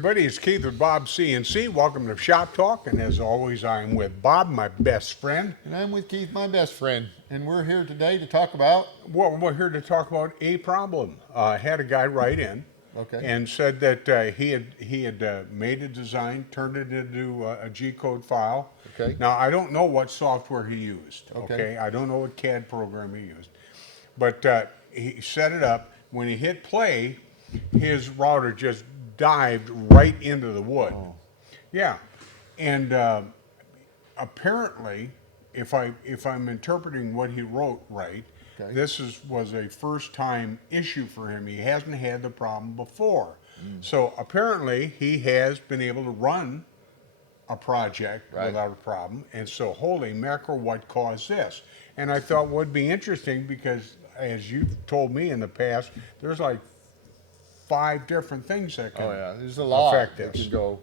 everybody. It's Keith with Bob CNC. Welcome to Shop Talk. And as always, I'm with Bob, my best friend. And I'm with Keith, my best friend. And we're here today to talk about... Well, we're here to talk about a problem. Had a guy write in and said that he had made a design, turned it into a G-code file. Okay. Now, I don't know what software he used. Okay. I don't know what CAD program he used. But he set it up. When he hit play, his router just dived right into the wood. Oh. Yeah, and apparently, if I'm interpreting what he wrote right, this was a first time issue for him. He hasn't had the problem before, so apparently he has been able to run a project without a problem. And so, holy mackerel, what caused this? And I thought would be interesting because, as you've told me in the past, there's like 5 different things that can there's a lot affect that this. can go,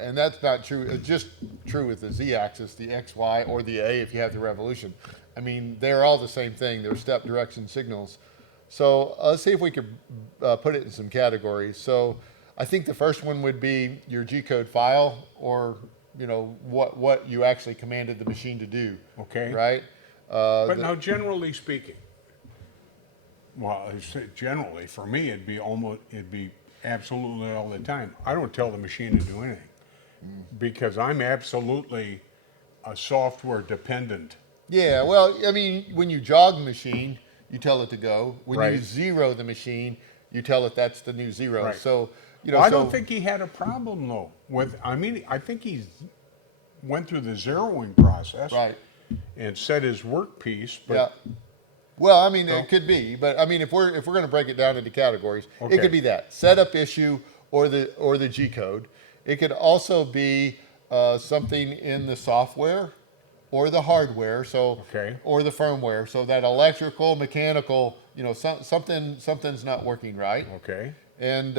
and that's not true. It's just true with the Z-axis, the X, Y, or the A if you have the revolution. I mean, they're all the same thing. They're step direction signals. So let's see if we could put it in some categories. So I think the first one would be your G-code file, or what you actually commanded the machine to do. Okay. Right. But now, generally speaking, well, generally for me, it'd be absolutely all the time. I don't tell the machine to do anything because I'm absolutely a software dependent. Yeah, well, I mean, when you jog the machine, you tell it to go. When you Right. zero the machine, you tell it that's the new zero. Right. So, Well, I don't think he had a problem though. I think he went through the zeroing process right. and set his workpiece. But Yeah. Well, I mean, it could be, but I mean, if we're going to break it down into categories, Okay. it could be that setup issue or the G code. It could also be something in the software or the hardware, or the firmware. So that electrical, mechanical, something's not working right. Okay. And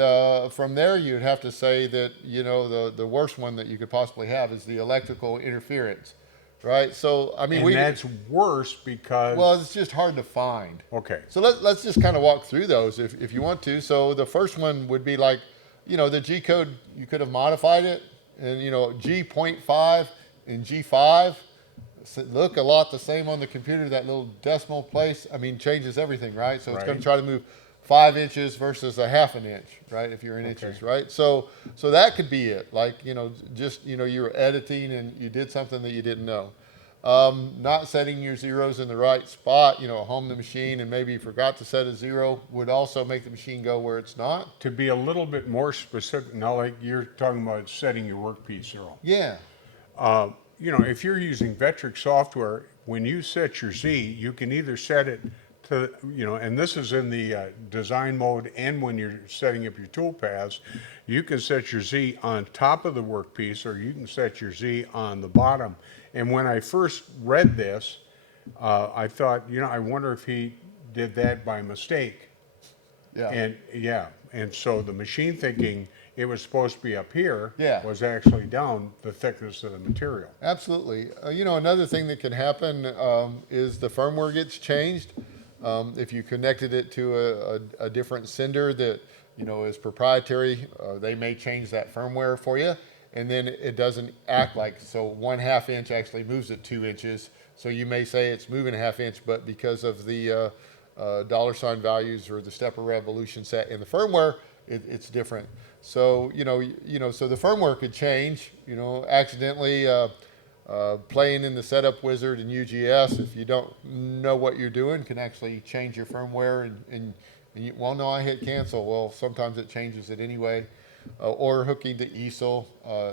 from there, you'd have to say that the worst one that you could possibly have is the electrical interference. Right, so I mean, And that's worse because it's just hard to find. Okay. So let's just kind of walk through those if you want to. So the first one would be like, the G code, you could have modified it, and G.5 and G5 look a lot the same on the computer. That little decimal place, I mean, changes everything, right? So it's going to try to move 5 inches versus a half an inch, right? If you're in inches, right? So that could be it. Like, you were editing and you did something that you didn't know. Not setting your zeros in the right spot, home the machine and maybe you forgot to set a zero would also make the machine go where it's not. To be a little bit more specific, now like you're talking about setting your workpiece zero. Yeah. If you're using Vectric software, when you set your Z, you can either set it to, and this is in the design mode and when you're setting up your tool paths, you can set your Z on top of the workpiece or you can set your Z on the bottom. And when I first read this, I thought, I wonder if he did that by mistake. Yeah. And so the machine thinking it was supposed to be up here was actually down the thickness of the material. Absolutely. Another thing that can happen is the firmware gets changed. If you connected it to a different sender that is proprietary, they may change that firmware for you, and then it doesn't act like so. 1/2 inch actually moves it 2 inches. So you may say it's moving a 1/2 inch, but because of the $ values or the stepper revolution set in the firmware, it's different. So so the firmware could change. Accidentally. Playing in the setup wizard in UGS, if you don't know what you're doing, can actually change your firmware and no, I hit cancel. Well, sometimes it changes it anyway. Or hooking to easel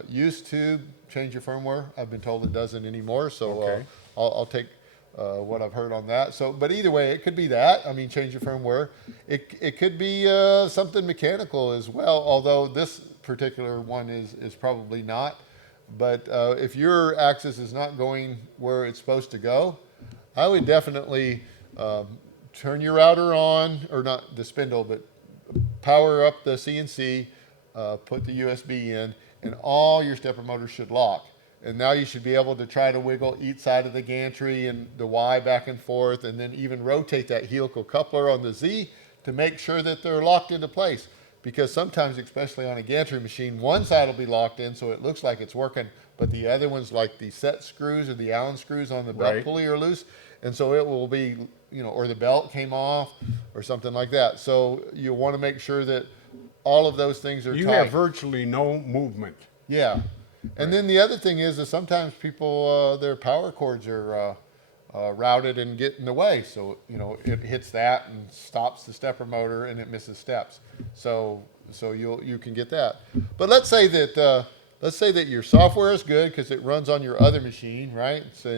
used to change your firmware. I've been told it doesn't anymore, so I'll take what I've heard on that. So, but either way, it could be that. I mean, change your firmware. It could be something mechanical as well, although this particular one is probably not. But if your axis is not going where it's supposed to go, I would definitely turn your router on, or not the spindle, but power up the CNC, put the USB in, and all your stepper motors should lock. And now you should be able to try to wiggle each side of the gantry and the Y back and forth, and then even rotate that helical coupler on the Z to make sure that they're locked into place. because sometimes, especially on a gantry machine, one side will be locked in so it looks like it's working, but the other ones, like the set screws or the Allen screws on the belt Right. pulley, are loose, and so it will be, or the belt came off or something like that. So you want to make sure that all of those things are You tight. have virtually no movement. Yeah. And then the other thing is that sometimes people, their power cords are routed and get in the way. So, it hits that and stops the stepper motor and it misses steps. So you can get that. But let's say that your software is good because it runs on your other machine, right? So,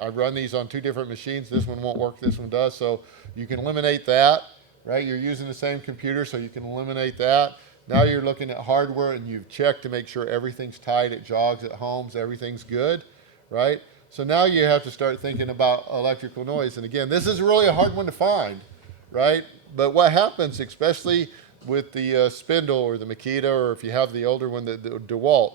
I run these on two different machines. This one won't work, this one does. So you can eliminate that, right? You're using the same computer, so you can eliminate that. Now you're looking at hardware and you've checked to make sure everything's tight, it jogs, it homes, everything's good, right? So now you have to start thinking about electrical noise. And again, this is really a hard one to find, right? But what happens, especially with the Spindle or the Makita, or if you have the older one, the DeWalt,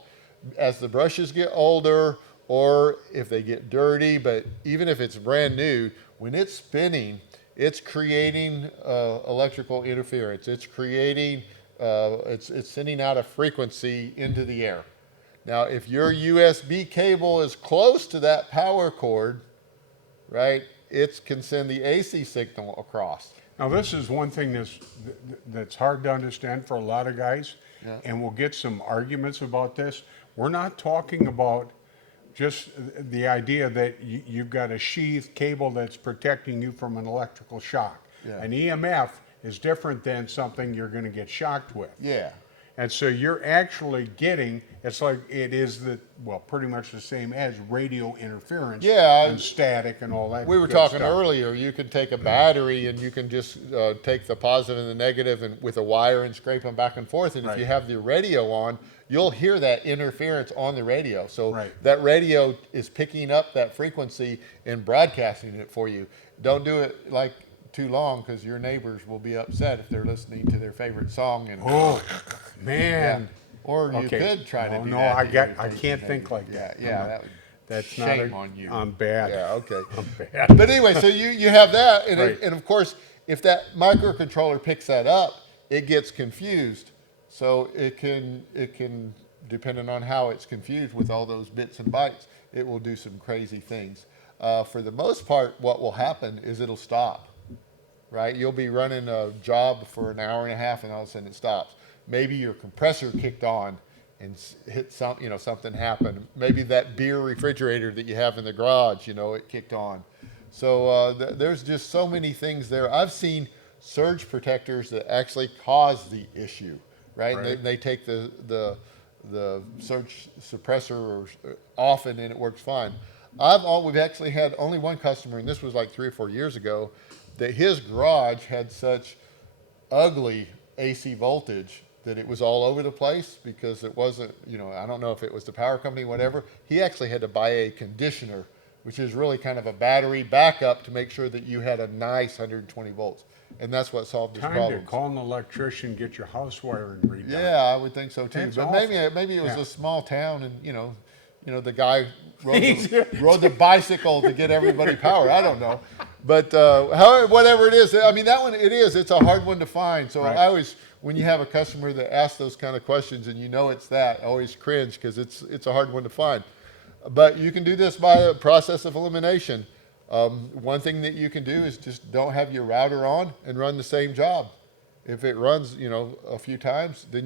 as the brushes get older or if they get dirty, but even if it's brand new, when it's spinning, it's creating electrical interference. It's creating it's sending out a frequency into the air. Now, if your USB cable is close to that power cord, right, it can send the AC signal across. Now, this is one thing that's hard to understand for a lot of guys, and we'll get some arguments about this. We're not talking about just the idea that you've got a sheath cable that's protecting you from an electrical shock. Yeah. An EMF is different than something you're going to get shocked with. Yeah. And so you're actually getting, it's like it is pretty much the same as radio interference and static and all that. We were good talking stuff. earlier, you can take a battery and you can just take the positive and the negative and with a wire and scrape them back and forth. And if you have the radio on, you'll hear that interference on the radio. So that radio is picking up that frequency and broadcasting it for you. Don't do it like too long because your neighbors will be upset if they're listening to their favorite song. And man. Or you could try to do no, that. I can't think like that. That's shame not on you. I'm bad. Yeah, okay. I'm bad. But anyway, so you have that, and, and of course, if that microcontroller picks that up, it gets confused. So it can, depending on how it's confused with all those bits and bytes, it will do some crazy things. For the most part, what will happen is it'll stop. Right? You'll be running a job for an hour and a half, and all of a sudden it stops. Maybe your compressor kicked on and hit something happened. Maybe that beer refrigerator that you have in the garage, it kicked on. So there's just so many things there. I've seen surge protectors that actually cause the issue, right? And they take the surge suppressor off and it works fine. We've actually had only one customer, and this was like 3 or 4 years ago, that his garage had such ugly AC voltage that it was all over the place because it wasn't, I don't know if it was the power company, whatever. He actually had to buy a conditioner, which is really kind of a battery backup to make sure that you had a nice 120 volts. And that's what solved his problem. Time to call an electrician, get your house wiring redone. Yeah, I would think so too. That's but awful. maybe it was a small town and, the guy rode the bicycle to get everybody power. I don't know. But however, whatever it is, I mean, that one, it's a hard one to find. So I always, when you have a customer that asks those kind of questions and it's that, I always cringe because it's a hard one to find. But you can do this by a process of elimination. One thing that you can do is just don't have your router on and run the same job. If it runs, a few times, then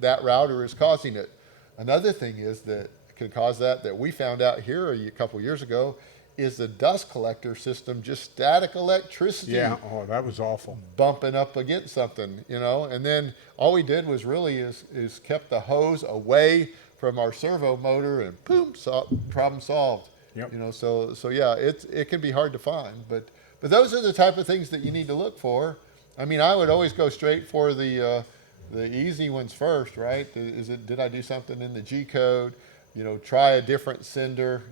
that router is causing it. Another thing is that can cause that we found out here a couple years ago is the dust collector system, just static electricity. Yeah, that was awful. Bumping up against something, and then all we did was really is kept the hose away from our servo motor and boom, problem solved. Yep. So yeah, it can be hard to find, but those are the type of things that you need to look for. I mean, I would always go straight for the easy ones first, right? Did I do something in the G code? Try a different sender,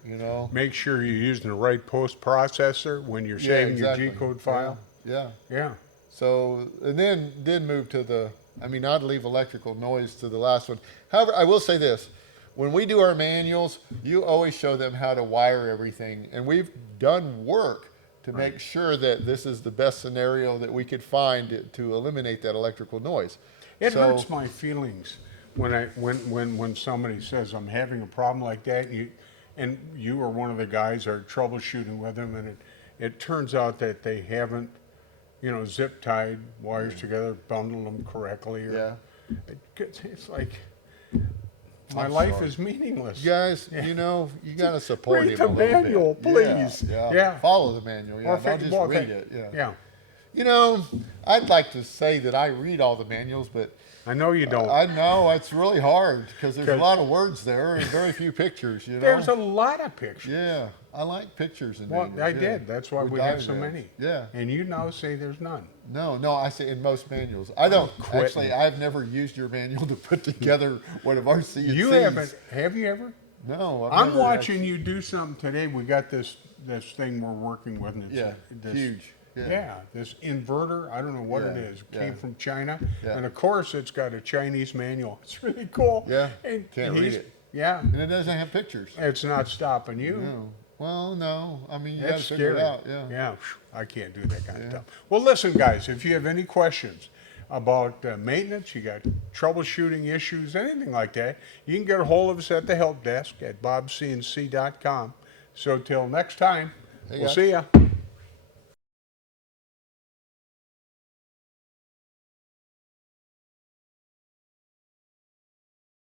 Make sure you're using the right post processor when you're saving your G code file. Yeah. So, and then move to I'd leave electrical noise to the last one. However, I will say this. When we do our manuals, you always show them how to wire everything. And we've done work to make sure that this is the best scenario that we could find to eliminate that electrical noise. It So- hurts my feelings when somebody says I'm having a problem like that, and you are one of the guys are troubleshooting with them, and it turns out that they haven't, zip tied wires together, bundled them correctly. Or, it's like my I'm life sorry. is meaningless. You guys, you gotta support Read him the a little manual, bit. please. Yeah. Follow the manual. Yeah. Or Don't just well, read it. Yeah. Yeah. I'd like to say that I read all the manuals, but I know you don't. I know it's really hard because there's a lot of words there and very few pictures. There's a lot of pictures. Yeah, I like pictures in Well, manuals. I yeah. did. That's why With we have so diagrams. many. Yeah. And you now say there's none. No, I say in most manuals. I don't quitting. actually. I've never used your manual to put together one of our CNCs. You haven't? Have you ever? No, I'm never watching actually- you do something today. We got this thing we're working with. And it's Yeah, this, huge. Yeah. This inverter. I don't know what it Yeah, is. yeah. Came from China, Yeah. and of course it's got a Chinese manual. It's really cool. Yeah, And can't read he's- it. Yeah, And it doesn't have pictures. it's not stopping you. No. Well, no. I mean, you got to It's figure scary. it out. Yeah. Yeah, I can't do that kind of stuff. Well, listen, guys, if you have any questions about maintenance, you got troubleshooting issues, anything like that, you can get a hold of us at the help desk at bobcnc.com. So till next time, Hey, we'll guys. see ya.